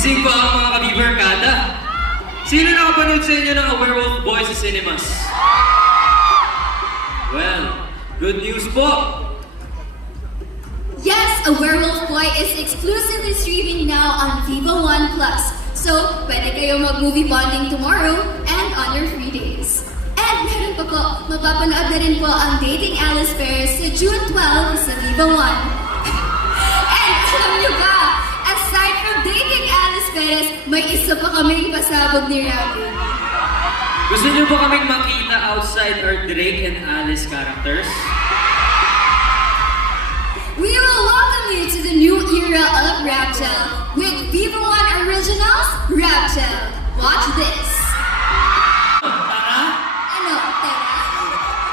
Gising pa ang mga kabibarkada. Sino nakapanood sa inyo ng A Werewolf Boy sa cinemas? Well, good news po! Yes, A Werewolf Boy is exclusively streaming now on Vivo One Plus. So, pwede kayo mag-movie bonding tomorrow and on your free days. And meron pa po, mapapanood na rin po ang Dating Alice Paris sa June 12 sa Vivo One. And alam niyo ba, aside from Dating Alice Paris, may isa pa kaming pasabog ni Ravi. Gusto niyo ba kaming makita outside our Drake and Alice characters? We will welcome you to the new era of Raptel with Vivo One Originals Raptel. Watch this. Tara! Ano, tara?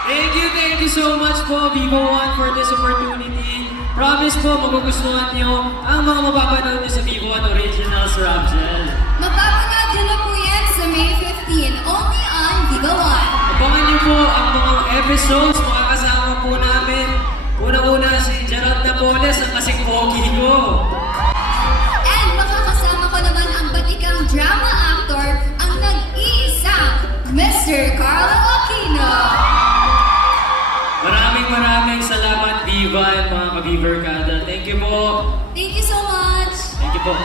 Thank you so much po, Vivo One, for this opportunity. Promise po, magugustuhan niyo ang mga mapapanood niyo sa Vivo One Originals Raptel. Mapapanood nyo na po yan sa May 15, only on Vivo One. Abangan niyo po ang mga episodes, makakasama po namin. Una-una si Gerald Napoles, ang kasing pogi ko. And makakasama ko naman ang batikang drama actor, ang nag-iisang Mr. Carlo Aquino. Maraming salamat, Viva, at mga kabibarkada. Thank you po. Thank you so much. Thank you po.